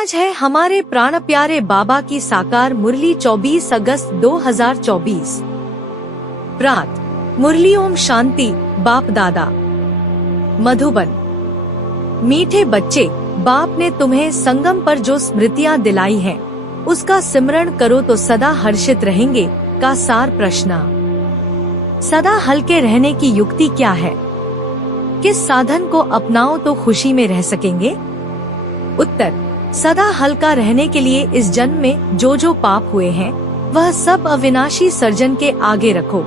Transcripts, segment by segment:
आज है हमारे प्राण प्यारे बाबा की साकार मुरली 24 अगस्त 2024। प्रात मुरली ओम शांति बाप दादा मधुबन। मीठे बच्चे, बाप ने तुम्हें संगम पर जो स्मृतियाँ दिलाई हैं, उसका सिमरण करो तो सदा हर्षित रहेंगे का सार प्रश्न। सदा हल्के रहने की युक्ति क्या है? किस साधन को अपनाओ तो खुशी में रह सकेंगे? उत्तर, सदा हल्का रहने के लिए इस जन्म में जो जो पाप हुए हैं वह सब अविनाशी सर्जन के आगे रखो।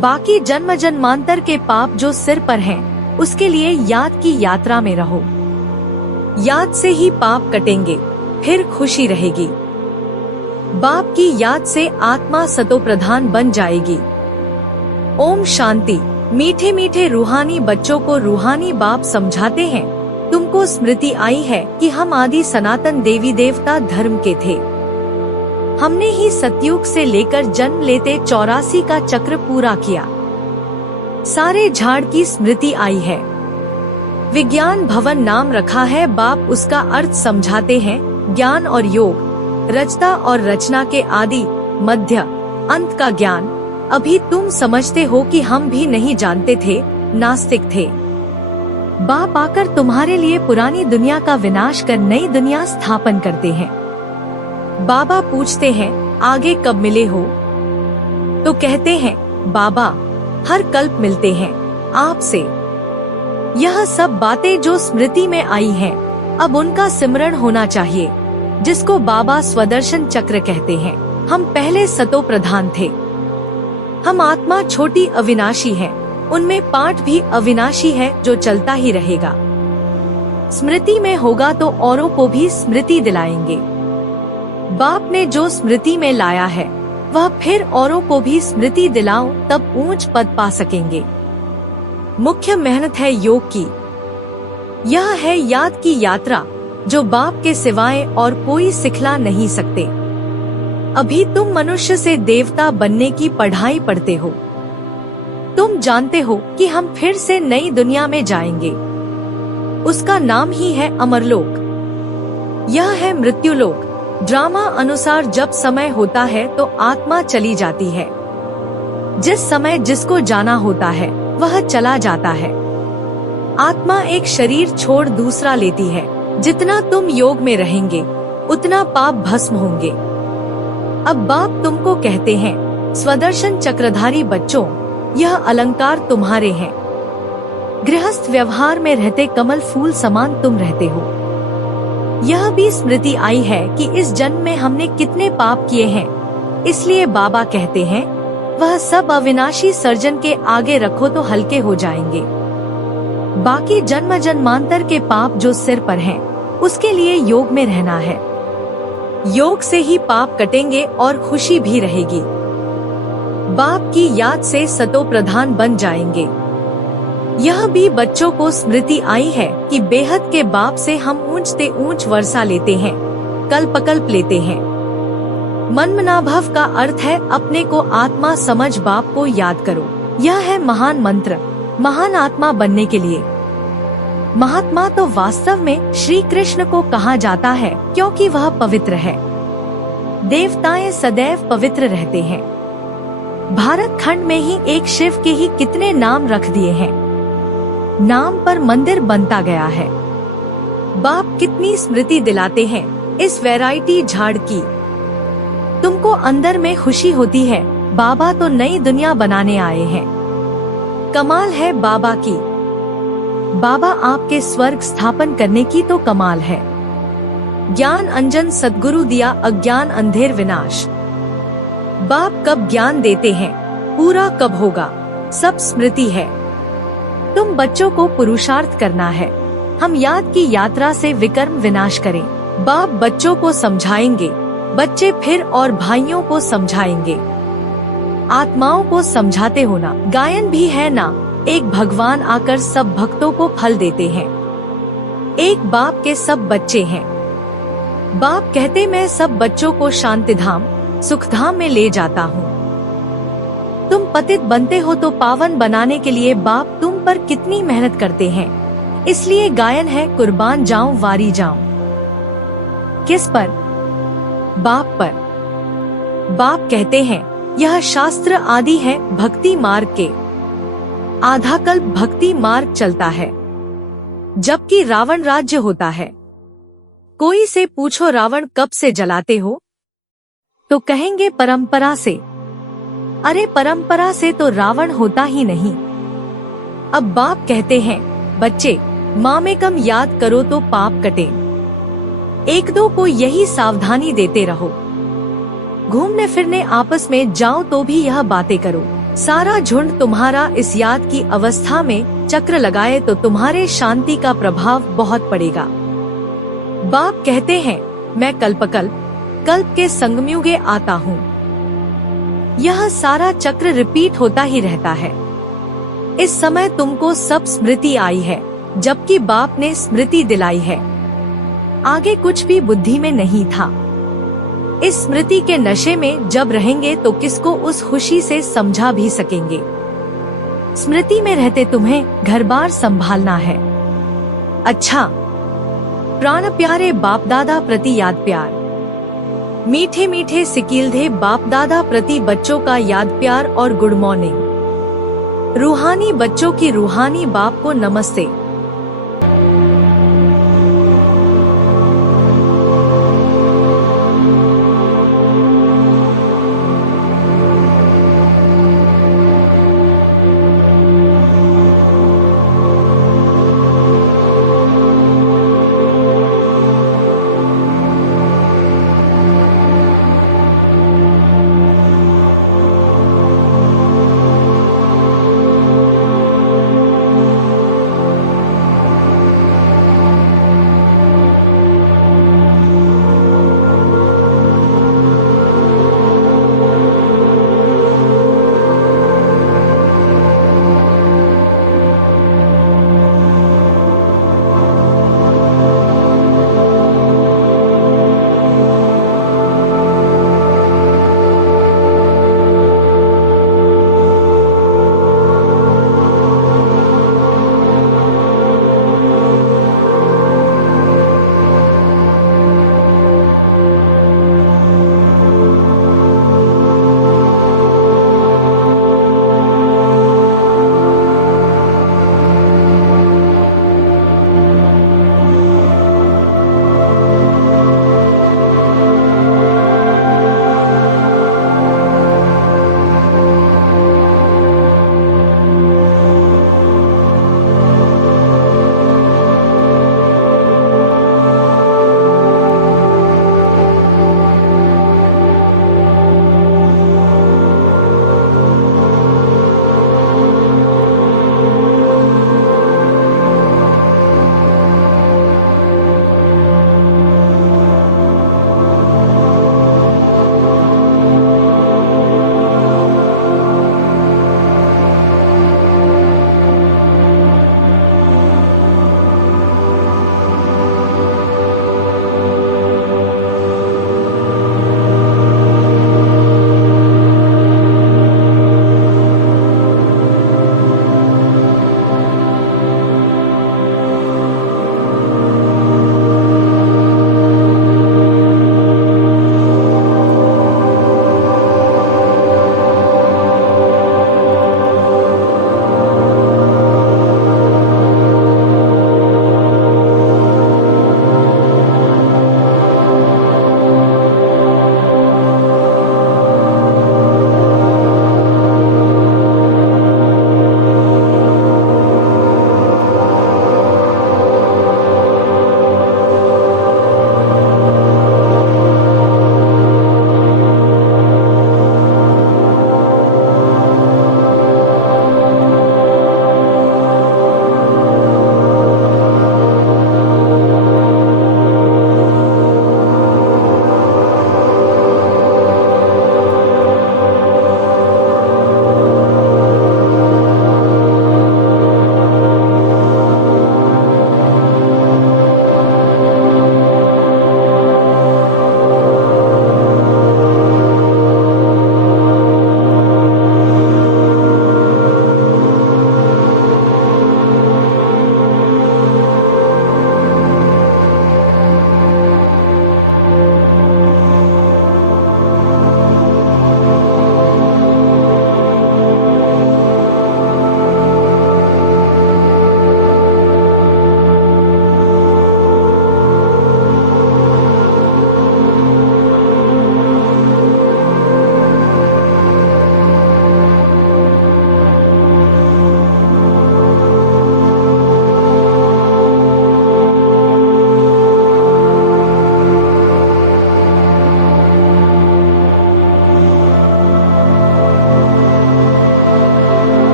बाकी जन्म जन्मांतर के पाप जो सिर पर हैं, उसके लिए याद की यात्रा में रहो। याद से ही पाप कटेंगे, फिर खुशी रहेगी। बाप की याद से आत्मा सतो प्रधान बन जाएगी। ओम शांति। मीठे मीठे रूहानी बच्चों को रूहानी बाप समझाते हैं, तुमको स्मृति आई है कि हम आदि सनातन देवी देवता धर्म के थे। हमने ही सतयुग से लेकर जन्म लेते 84 का चक्र पूरा किया। सारे झाड़ की स्मृति आई है। विज्ञान भवन नाम रखा है बाप, उसका अर्थ समझाते हैं। ज्ञान और योग, रचता और रचना के आदि मध्य अंत का ज्ञान। अभी तुम समझते हो कि हम भी नहीं जानते थे, नास्तिक थे। बाप आकर तुम्हारे लिए पुरानी दुनिया का विनाश कर नई दुनिया स्थापन करते हैं। बाबा पूछते हैं, आगे कब मिले हो? तो कहते हैं, बाबा हर कल्प मिलते हैं आपसे। यह सब बातें जो स्मृति में आई हैं, अब उनका सिमरण होना चाहिए, जिसको बाबा स्वदर्शन चक्र कहते हैं। हम पहले सतो प्रधान थे। हम आत्मा छोटी अविनाशी है, उनमें पाठ भी अविनाशी है जो चलता ही रहेगा। स्मृति में होगा तो औरों को भी स्मृति दिलाएंगे। बाप ने जो स्मृति में लाया है वह फिर औरों को भी स्मृति दिलाओ, तब ऊंच पद पा सकेंगे। मुख्य मेहनत है योग की। यह है याद की यात्रा जो बाप के सिवाय और कोई सिखला नहीं सकते। अभी तुम मनुष्य से देवता बनने की पढ़ाई पढ़ते हो। तुम जानते हो कि हम फिर से नई दुनिया में जाएंगे। उसका नाम ही है अमरलोक। यह है मृत्युलोक। ड्रामा अनुसार जब समय होता है तो आत्मा चली जाती है। जिस समय जिसको जाना होता है वह चला जाता है। आत्मा एक शरीर छोड़ दूसरा लेती है। जितना तुम योग में रहेंगे उतना पाप भस्म होंगे। अब बाप तुमको कहते हैं, स्वदर्शन चक्रधारी बच्चों, यह अलंकार तुम्हारे हैं। गृहस्थ व्यवहार में रहते कमल फूल समान तुम रहते हो। यह भी स्मृति आई है कि इस जन्म में हमने कितने पाप किए हैं, इसलिए बाबा कहते हैं, वह सब अविनाशी सर्जन के आगे रखो तो हल्के हो जाएंगे। बाकी जन्म जन्मांतर के पाप जो सिर पर हैं, उसके लिए योग में रहना है। योग से ही पाप कटेंगे और खुशी भी रहेगी। बाप की याद से सतो प्रधान बन जाएंगे। यह भी बच्चों को स्मृति आई है कि बेहद के बाप से हम ऊंचते ऊंच वर्षा लेते हैं, कल्पकल्प लेते हैं। मनमनाभव का अर्थ है अपने को आत्मा समझ बाप को याद करो। यह है महान मंत्र, महान आत्मा बनने के लिए। महात्मा तो वास्तव में श्री कृष्ण को कहा जाता है, क्योंकि वह पवित्र है। देवताएं सदैव पवित्र रहते हैं। भारत खंड में ही एक शिव के ही कितने नाम रख दिए हैं। नाम पर मंदिर बनता गया है। बाप कितनी स्मृति दिलाते हैं इस वैरायटी झाड़ की। तुमको अंदर में खुशी होती है, बाबा तो नई दुनिया बनाने आए हैं। कमाल है बाबा की। बाबा आपके स्वर्ग स्थापन करने की तो कमाल है। ज्ञान अंजन सद्गुरु दिया, अज्ञान अंधेर विनाश। बाप कब ज्ञान देते हैं, पूरा कब होगा, सब स्मृति है। तुम बच्चों को पुरुषार्थ करना है। हम याद की यात्रा से विकर्म विनाश करें। बाप बच्चों को समझाएंगे, बच्चे फिर और भाइयों को समझाएंगे। आत्माओं को समझाते होना। गायन भी है ना, एक भगवान आकर सब भक्तों को फल देते हैं। एक बाप के सब बच्चे हैं। बाप कहते, मैं सब बच्चों को शांतिधाम सुखधाम में ले जाता हूँ। तुम पतित बनते हो तो पावन बनाने के लिए बाप तुम पर कितनी मेहनत करते हैं। इसलिए गायन है, कुर्बान जाऊं वारी जाऊं। किस पर? बाप पर। बाप कहते हैं यह शास्त्र आदि है भक्ति मार्ग के। आधा कल्प भक्ति मार्ग चलता है, जबकि रावण राज्य होता है। कोई से पूछो रावण कब से जलाते हो, तो कहेंगे परंपरा से। अरे परंपरा से तो रावण होता ही नहीं। अब बाप कहते हैं बच्चे, माँ में कम याद करो तो पाप कटे। एक दो को यही सावधानी देते रहो। घूमने फिरने आपस में जाओ तो भी यह बातें करो। सारा झुंड तुम्हारा इस याद की अवस्था में चक्र लगाए तो तुम्हारे शांति का प्रभाव बहुत पड़ेगा। बाप कहते हैं मैं कल्प के संगमयुगे आता हूँ। यह सारा चक्र रिपीट होता ही रहता है। इस समय तुमको सब स्मृति आई है, जबकि बाप ने स्मृति दिलाई है। आगे कुछ भी बुद्धि में नहीं था। इस स्मृति के नशे में जब रहेंगे तो किसको उस खुशी से समझा भी सकेंगे। स्मृति में रहते तुम्हें घर बार संभालना है। अच्छा, प्राण प्यारे बाप दादा प्रति याद प्यार। मीठे मीठे सिकीलधे बाप दादा प्रति बच्चों का याद प्यार और गुड मॉर्निंग। रूहानी बच्चों की रूहानी बाप को नमस्ते।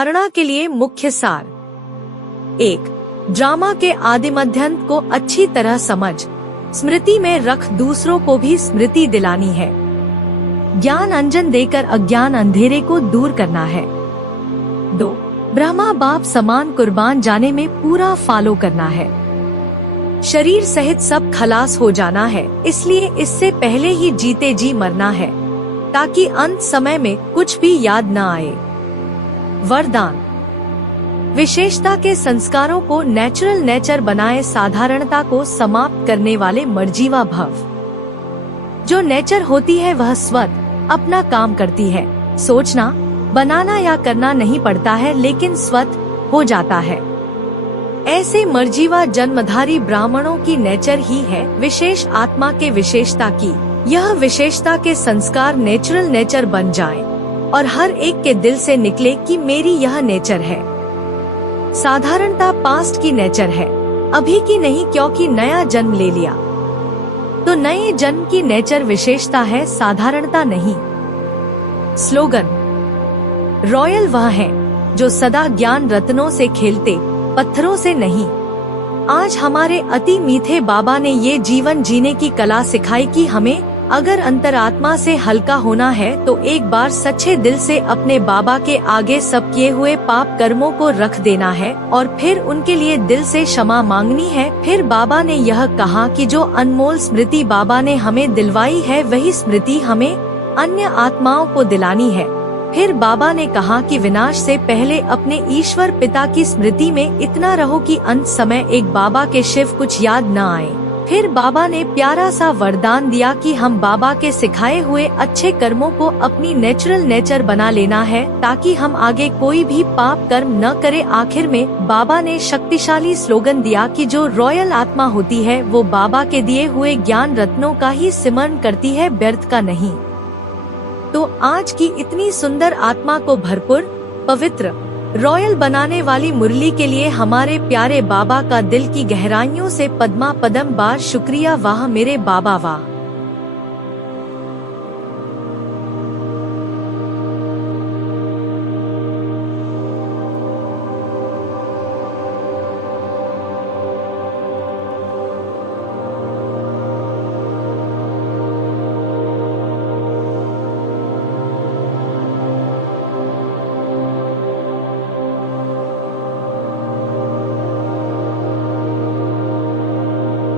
धारणा के लिए मुख्य सार। 1. ड्रामा के आदिमध्यंत को अच्छी तरह समझ, स्मृति में रख दूसरों को भी स्मृति दिलानी है। ज्ञान अंजन देकर अज्ञान अंधेरे को दूर करना है। 2. ब्रह्मा बाप समान कुर्बान जाने में पूरा फॉलो करना है। शरीर सहित सब खलास हो जाना है, इसलिए इससे पहले ही जीते जी मरना है, ताकि अंत समय में कुछ भी याद न आए। वरदान। विशेषता के संस्कारों को नेचुरल नेचर बनाए, साधारणता को समाप्त करने वाले मर्जीवा भव। जो नेचर होती है वह स्वतः अपना काम करती है, सोचना बनाना या करना नहीं पड़ता है, लेकिन स्वतः हो जाता है। ऐसे मर्जीवा जन्मधारी ब्राह्मणों की नेचर ही है विशेष आत्मा के विशेषता की। यह विशेषता के संस्कार नेचुरल नेचर बन जाएं और हर एक के दिल से निकले कि मेरी यह नेचर है। साधारणता पास्ट की नेचर है, अभी की नहीं, क्योंकि नया जन्म ले लिया तो नए जन्म की नेचर विशेषता है, साधारणता नहीं। स्लोगन। रॉयल वह है जो सदा ज्ञान रत्नों से खेलते, पत्थरों से नहीं। आज हमारे अति मीठे बाबा ने ये जीवन जीने की कला सिखाई कि हमें अगर अंतरात्मा से हल्का होना है तो एक बार सच्चे दिल से अपने बाबा के आगे सब किए हुए पाप कर्मों को रख देना है और फिर उनके लिए दिल से क्षमा मांगनी है। फिर बाबा ने यह कहा कि जो अनमोल स्मृति बाबा ने हमें दिलवाई है वही स्मृति हमें अन्य आत्माओं को दिलानी है। फिर बाबा ने कहा कि विनाश से पहले अपने ईश्वर पिता की स्मृति में इतना रहो कि अंत समय एक बाबा के शिव कुछ याद न आए। फिर बाबा ने प्यारा सा वरदान दिया कि हम बाबा के सिखाए हुए अच्छे कर्मों को अपनी नेचुरल नेचर बना लेना है, ताकि हम आगे कोई भी पाप कर्म न करे। आखिर में बाबा ने शक्तिशाली स्लोगन दिया कि जो रॉयल आत्मा होती है वो बाबा के दिए हुए ज्ञान रत्नों का ही सिमरण करती है, व्यर्थ का नहीं। तो आज की इतनी सुंदर आत्मा को भरपूर, पवित्र, रॉयल बनाने वाली मुरली के लिए हमारे प्यारे बाबा का दिल की गहराइयों से पद्मा पदम बार शुक्रिया। वाह मेरे बाबा वाह।